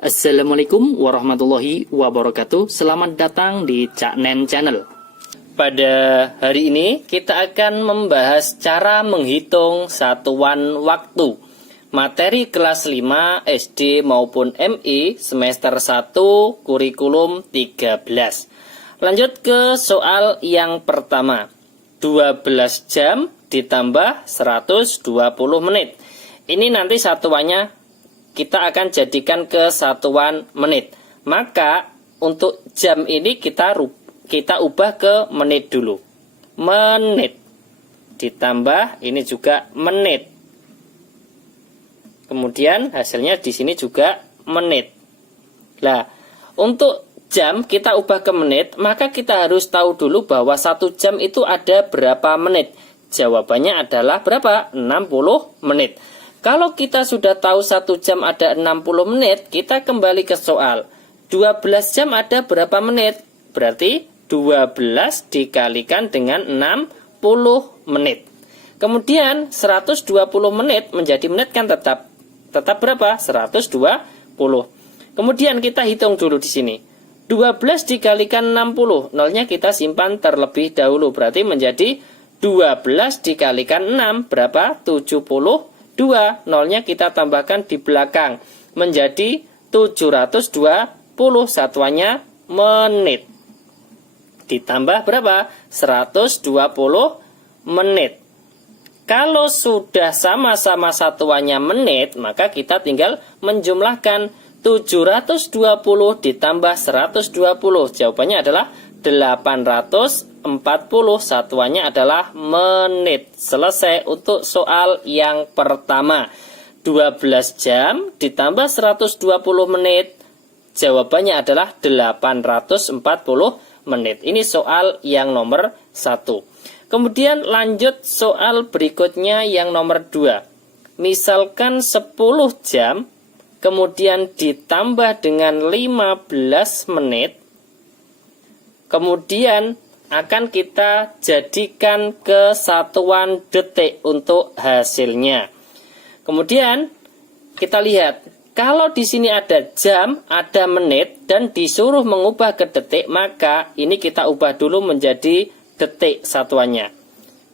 Assalamualaikum warahmatullahi wabarakatuh. Selamat datang di Cak Nen Channel. Pada hari ini kita akan membahas cara menghitung satuan waktu. Materi kelas 5 SD maupun MI semester 1 kurikulum 13. Lanjut ke soal yang pertama. 12 jam ditambah 120 menit. Ini nanti satuannya kita akan jadikan ke satuan menit. Maka untuk jam ini kita ubah ke menit dulu. Menit ditambah ini juga menit. Kemudian hasilnya di sini juga menit. Nah, untuk jam kita ubah ke menit, maka kita harus tahu dulu bahwa 1 jam itu ada berapa menit. Jawabannya adalah berapa? 60 menit. Kalau kita sudah tahu 1 jam ada 60 menit, kita kembali ke soal. 12 jam ada berapa menit? Berarti 12 dikalikan dengan 60 menit. Kemudian 120 menit menjadi menit kan tetap berapa? 120. Kemudian kita hitung dulu di sini. 12 dikalikan 60, nolnya kita simpan terlebih dahulu. Berarti menjadi 12 dikalikan 6, berapa? 72. Nolnya kita tambahkan di belakang. Menjadi 720, satuannya menit. Ditambah berapa? 120 menit. Kalau sudah sama-sama satuannya menit, maka kita tinggal menjumlahkan 720 ditambah 120. Jawabannya adalah 840, satuannya adalah menit. Selesai untuk soal yang pertama. 12 jam ditambah 120 menit. Jawabannya adalah 840 menit. Ini soal yang nomor 1. Kemudian lanjut soal berikutnya yang nomor 2. Misalkan 10 jam, kemudian ditambah dengan 15 menit. Kemudian akan kita jadikan ke satuan detik untuk hasilnya. Kemudian kita lihat, kalau di sini ada jam, ada menit, dan disuruh mengubah ke detik, maka ini kita ubah dulu menjadi detik satuannya.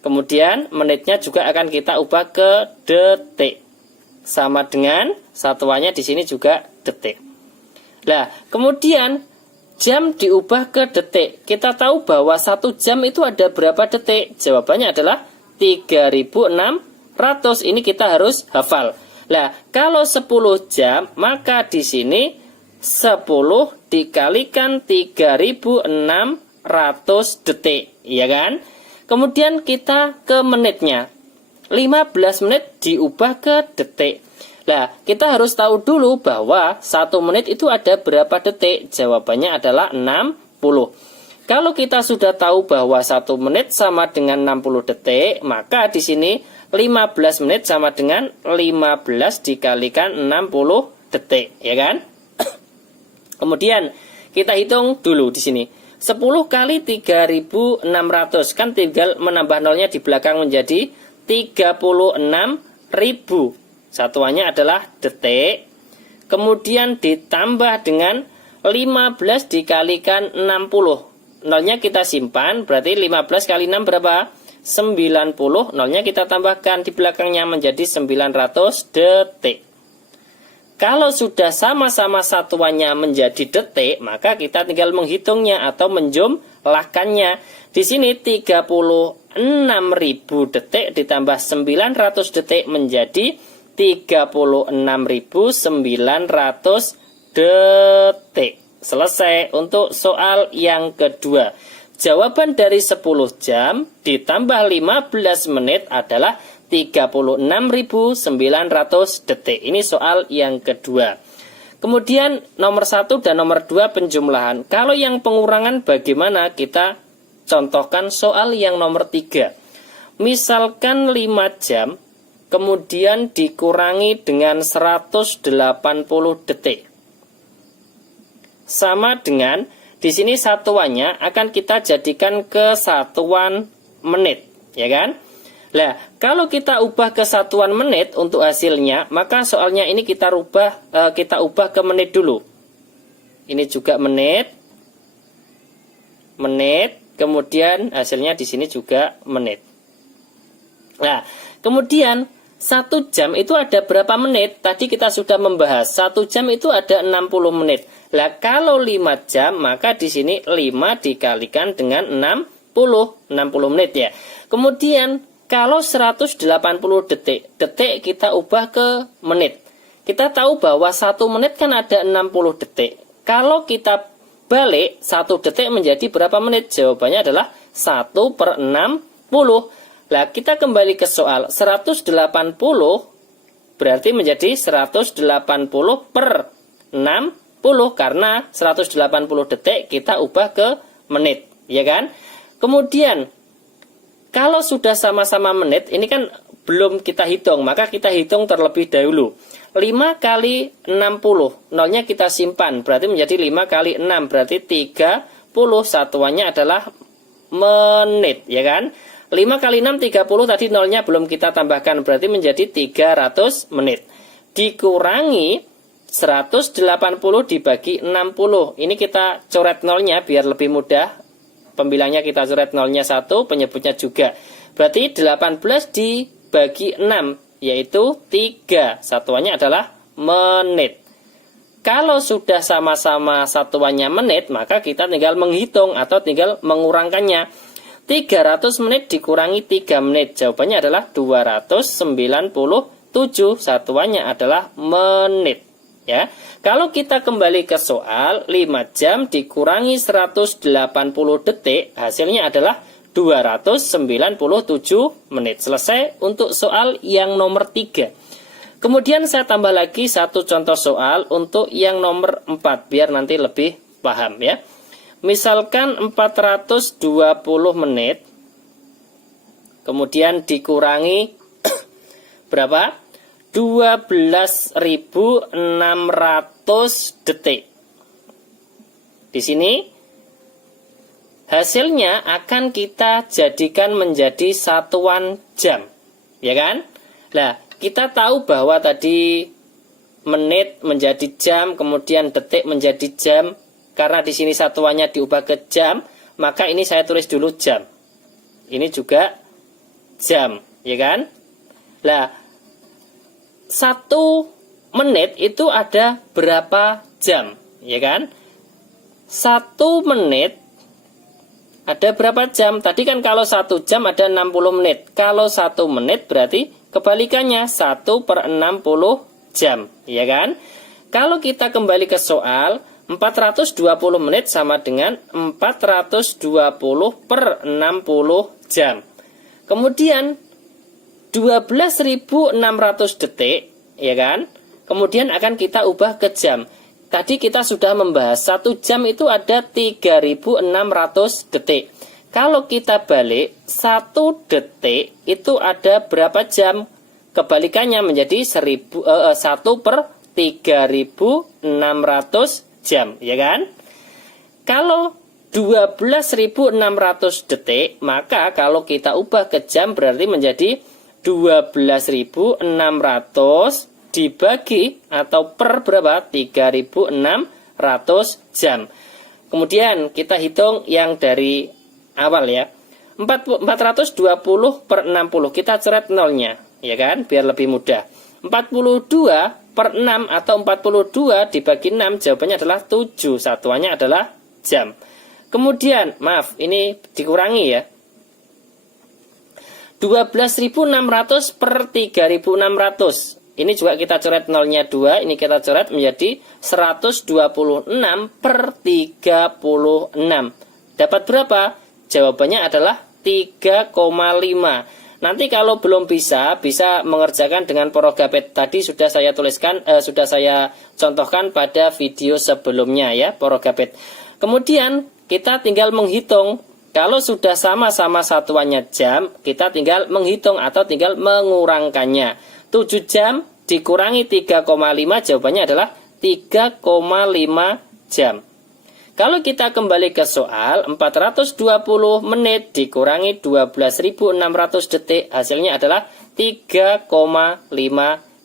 Kemudian menitnya juga akan kita ubah ke detik. Sama dengan satuannya di sini juga detik. Nah, kemudian jam diubah ke detik. Kita tahu bahwa 1 jam itu ada berapa detik? Jawabannya adalah 3600. Ini kita harus hafal. Nah, kalau 10 jam, maka di sini 10 dikalikan 3600 detik, ya kan? Kemudian kita ke menitnya. 15 menit diubah ke detik. Nah, kita harus tahu dulu bahwa 1 menit itu ada berapa detik? Jawabannya adalah 60. Kalau kita sudah tahu bahwa 1 menit sama dengan 60 detik, maka di sini 15 menit sama dengan 15 dikalikan 60 detik, ya kan? Kemudian kita hitung dulu di sini. 10 kali 3600, kan tinggal menambah nolnya di belakang menjadi 36.000. Satuannya adalah detik. Kemudian ditambah dengan 15 dikalikan 60. Nolnya kita simpan, berarti 15 kali 6 berapa? 90. Nolnya kita tambahkan di belakangnya menjadi 900 detik. Kalau sudah sama-sama satuannya menjadi detik, maka kita tinggal menghitungnya atau menjumlahkannya. Di sini 36.000 detik ditambah 900 detik menjadi 36.900 detik. Selesai untuk soal yang kedua. Jawaban dari 10 jam ditambah 15 menit adalah 36.900 detik. Ini soal yang kedua. Kemudian nomor 1 dan nomor 2 penjumlahan. Kalau yang pengurangan bagaimana? Kita contohkan soal yang nomor 3. Misalkan 5 jam, kemudian dikurangi dengan 180 detik. Sama dengan, di sini satuannya akan kita jadikan ke satuan menit, ya kan? Nah, kalau kita ubah ke satuan menit untuk hasilnya, maka soalnya ini kita ubah ke menit dulu. Ini juga menit, kemudian hasilnya di sini juga menit. Nah, kemudian 1 jam itu ada berapa menit? Tadi kita sudah membahas 1 jam itu ada 60 menit. Nah, kalau 5 jam maka di sini 5 dikalikan dengan 60 menit ya. Kemudian kalau 180 detik kita ubah ke menit. Kita tahu bahwa 1 menit kan ada 60 detik. Kalau kita balik 1 detik menjadi berapa menit? Jawabannya adalah 1/60. Nah, kita kembali ke soal 180 berarti menjadi 180/60 karena 180 detik kita ubah ke menit, ya kan? Kemudian kalau sudah sama-sama menit, ini kan belum kita hitung, maka kita hitung terlebih dahulu. 5 kali 60, nolnya kita simpan, berarti menjadi 5 kali 6, berarti 30, satuannya adalah menit, ya kan? 5 kali 6, 30, tadi nolnya belum kita tambahkan, berarti menjadi 300 menit. Dikurangi 180 dibagi 60, ini kita coret nolnya biar lebih mudah. Pembilangnya kita coret nolnya 1, penyebutnya juga. Berarti 18 dibagi 6, yaitu 3. Satuannya adalah menit. Kalau sudah sama-sama satuannya menit, maka kita tinggal menghitung atau tinggal mengurangkannya. 300 menit dikurangi 3 menit. Jawabannya adalah 297. Satuannya adalah menit. Ya, kalau kita kembali ke soal 5 jam dikurangi 180 detik, hasilnya adalah 297 menit. Selesai untuk soal yang nomor 3. Kemudian saya tambah lagi satu contoh soal untuk yang nomor 4 biar nanti lebih paham ya. Misalkan 420 menit kemudian dikurangi berapa? 12.600 detik. Di sini hasilnya akan kita jadikan menjadi satuan jam, ya kan? Nah, kita tahu bahwa tadi menit menjadi jam, kemudian detik menjadi jam. Karena di sini satuannya diubah ke jam, maka ini saya tulis dulu jam. Ini juga jam, ya kan? Nah, 1 menit itu ada berapa jam, ya kan? 1 menit ada berapa jam? Tadi kan kalau 1 jam ada 60 menit. Kalau 1 menit berarti kebalikannya 1/60 jam, ya kan? Kalau kita kembali ke soal, 420 menit sama dengan 420/60 jam. Kemudian 12.600 detik, ya kan? Kemudian akan kita ubah ke jam. Tadi kita sudah membahas 1 jam itu ada 3.600 detik. Kalau kita balik 1 detik itu ada berapa jam? Kebalikannya menjadi 1/3.600 jam, ya kan? Kalau 12.600 detik, maka kalau kita ubah ke jam berarti menjadi 12.600 dibagi atau per berapa? 3.600 jam. Kemudian kita hitung yang dari awal ya. 420/60 kita coret nolnya, ya kan? Biar lebih mudah. 42/6 atau 42 dibagi 6 jawabannya adalah 7. Satuannya adalah jam. Kemudian, maaf, ini dikurangi ya. 12.600 per 3.600. Ini juga kita coret nolnya 2. Ini kita coret menjadi 126 per 36. Dapat berapa? Jawabannya adalah 3,5. Nanti kalau belum bisa mengerjakan dengan porogapet. Tadi sudah saya tuliskan, sudah saya contohkan pada video sebelumnya ya, porogapet. Kemudian kita tinggal menghitung. Kalau sudah sama-sama satuannya jam, kita tinggal menghitung atau tinggal mengurangkannya. 7 jam dikurangi 3,5, jawabannya adalah 3,5 jam. Kalau kita kembali ke soal, 420 menit dikurangi 12.600 detik, hasilnya adalah 3,5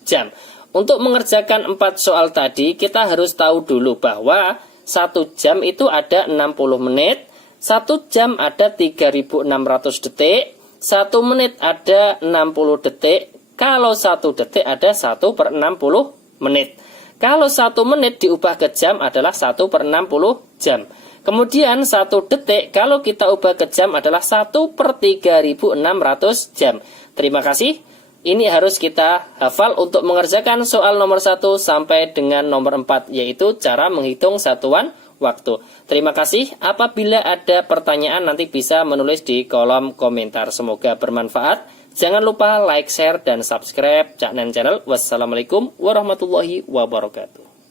jam. Untuk mengerjakan 4 soal tadi, kita harus tahu dulu bahwa 1 jam itu ada 60 menit, 1 jam ada 3.600 detik, 1 menit ada 60 detik, kalau 1 detik ada 1/60 menit. Kalau 1 menit diubah ke jam adalah 1/60 jam. Kemudian 1 detik kalau kita ubah ke jam adalah 1/3600 jam. Terima kasih. Ini harus kita hafal untuk mengerjakan soal nomor 1 sampai dengan nomor 4, yaitu cara menghitung satuan waktu. Terima kasih. Apabila ada pertanyaan nanti bisa menulis di kolom komentar. Semoga bermanfaat. Jangan lupa like, share, dan subscribe channel. Wassalamualaikum warahmatullahi wabarakatuh.